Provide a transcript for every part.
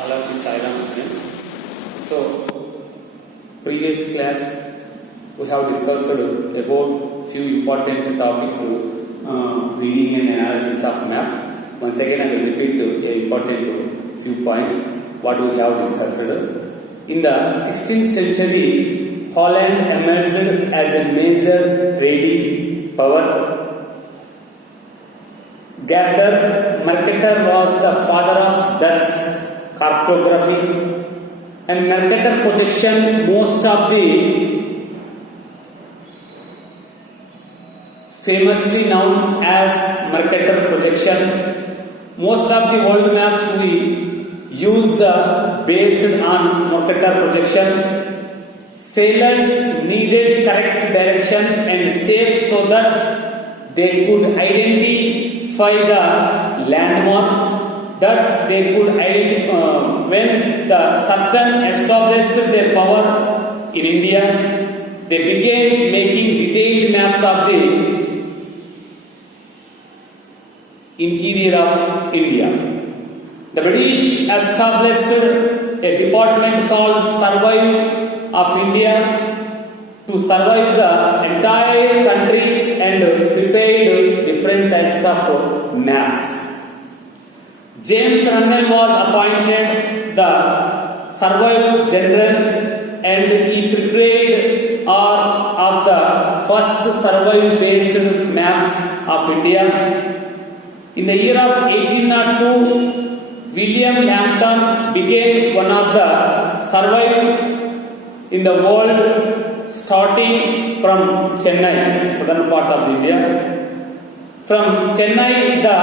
All of you Sairam students. So, previous class we have discussed about few important topics, reading and analysis of map. Once again, I will repeat important few points what we have discussed. In the 16th century, Holland emerged as a major trading power. Mercator was the father of Dutch cartography, and Mercator projection most of the famously known as Mercator projection. Most of the world maps we use the based on Mercator projection. Sailors needed correct direction and safe so that they could identify the landmark, that they could identify when the Sultan established their power in India. They began making detailed maps of the interior of India. The British established a department called Survey of India to survey the entire country and prepared different types of maps. James Runnel was appointed the Surveyor General, and he prepared all of the first survey-based maps of India. In the year of 1802, William Lambton became one of the surveyors in the world, starting from Chennai, southern part of India. From Chennai, the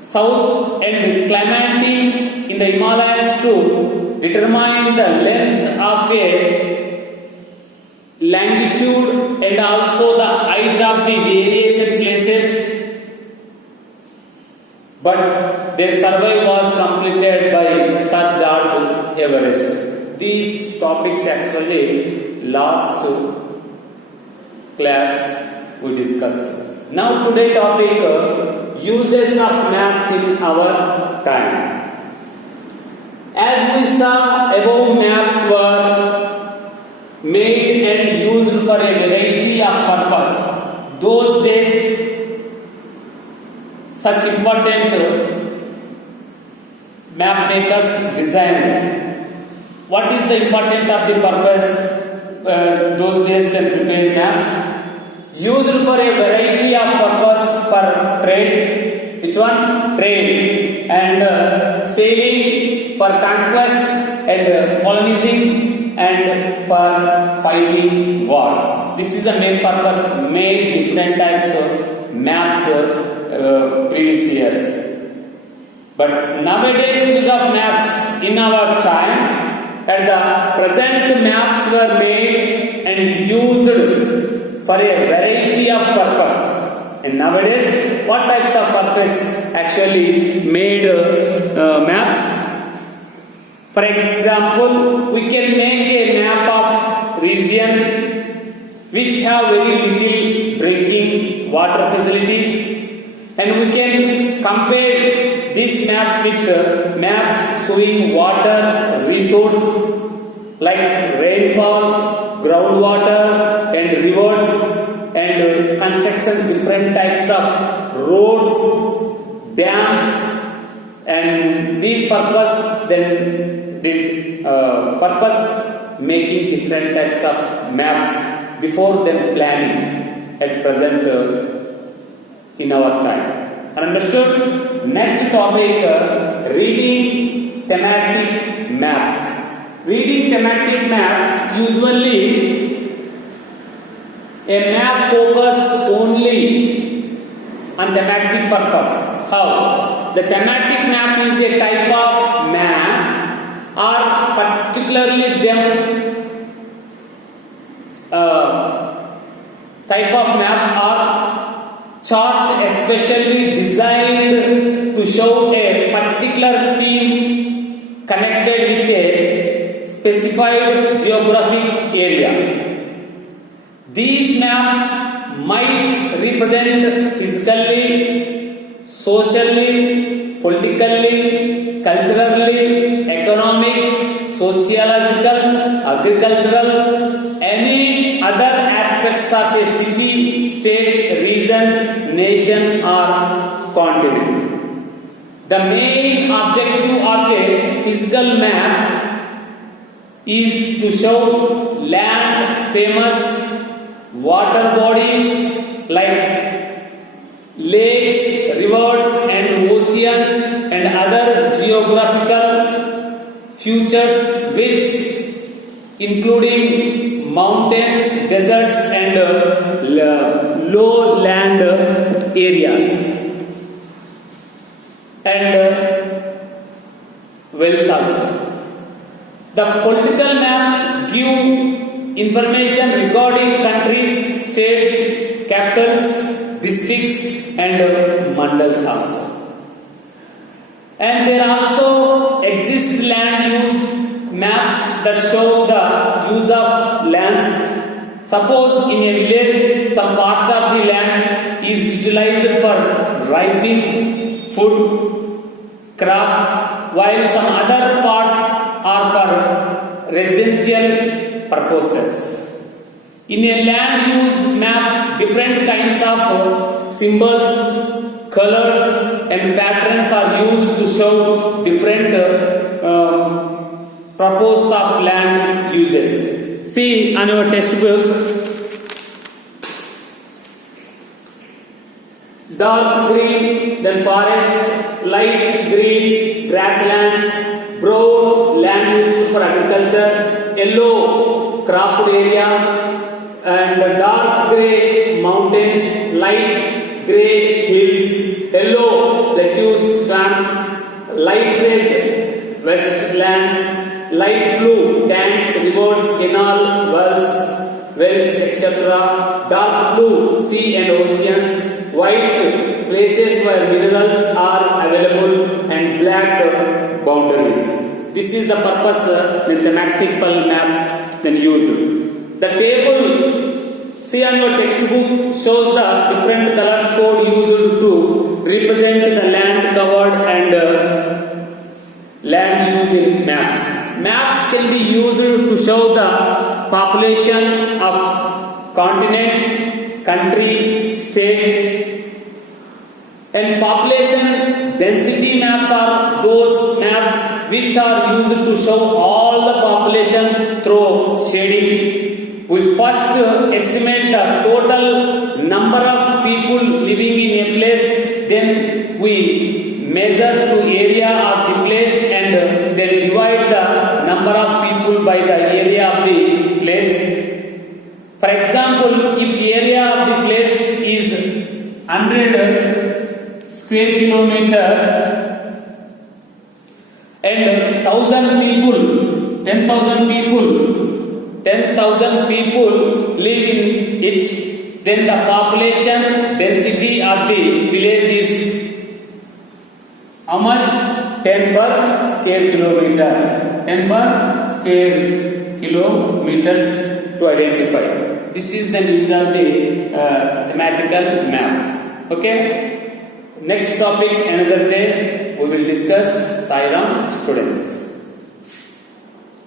south, and climbing in the Himalayas to determine the length of a longitude and also the height of the various places. But their survey was completed by Sir George Everest. These topics actually last class we discussed. Now today topic uses of maps in our time. As we saw above, maps were made and used for a variety of purpose. Those days such important map makers designed. What is the importance of the purpose? Those days they prepared maps used for a variety of purpose, for trade. Which one? Trade. And sailing, for conquest and colonizing, and for fighting wars. This is the main purpose. Made different types of maps previous years. But nowadays use of maps in our time, and the present maps were made and used for a variety of purpose. And nowadays, what types of purpose actually made maps? For example, we can make a map of region which have very little drinking water facilities, and we can compare this map with maps showing water resource like rainfall, groundwater, and rivers, and construction different types of roads, dams, and these purpose then did purpose making different types of maps before then planning at present in our time. Understood? Next topic, reading thematic maps. Reading thematic maps, usually a map focus only on thematic purpose. How? The thematic map is a type of map, or particularly them type of map or chart especially designed to show a particular theme connected with a specified geographic area. These maps might represent physically, socially, politically, culturally, economic, sociological, agricultural, any other aspects of a city, state, region, nation or continent. The main objective of a physical map is to show land, famous water bodies like lakes, rivers and oceans and other geographical features which including mountains, deserts and lowland areas and wells also. The political maps give information regarding countries, states, capitals, districts and mandals also. And there also exist land use maps that show the use of lands. Suppose in a village some part of the land is utilized for rising food crop while some other part are for residential purposes. In a land use map, different kinds of symbols, colors and patterns are used to show different purpose of land uses. See on your textbook, dark green, then forest, light green, grasslands, brown land used for agriculture, yellow cropped area, and dark grey mountains, light grey hills, yellow lettuce swamps, light red wastelands, light blue tanks, rivers, canal, wells, etc. Dark blue sea and oceans, white places where minerals are available, and black boundaries. This is the purpose the thematical maps then used. The table, see on your textbook, shows the different colors code used to represent the land covered and land use in maps. Maps can be used to show the population of continent, country, state, and population density maps are those maps which are used to show all the population through shading. We first estimate the total number of people living in a place, then we measure to area of the place and then divide the number of people by the area of the place. For example, if area of the place is 100 square kilometer and 1000 people, 10,000 people live in it, then the population density of the village is how much? 10 per square kilometer. 10 per square kilometers to identify. This is the use of the thematical map. Okay. Next topic another day we will discuss. Sai Ram, students.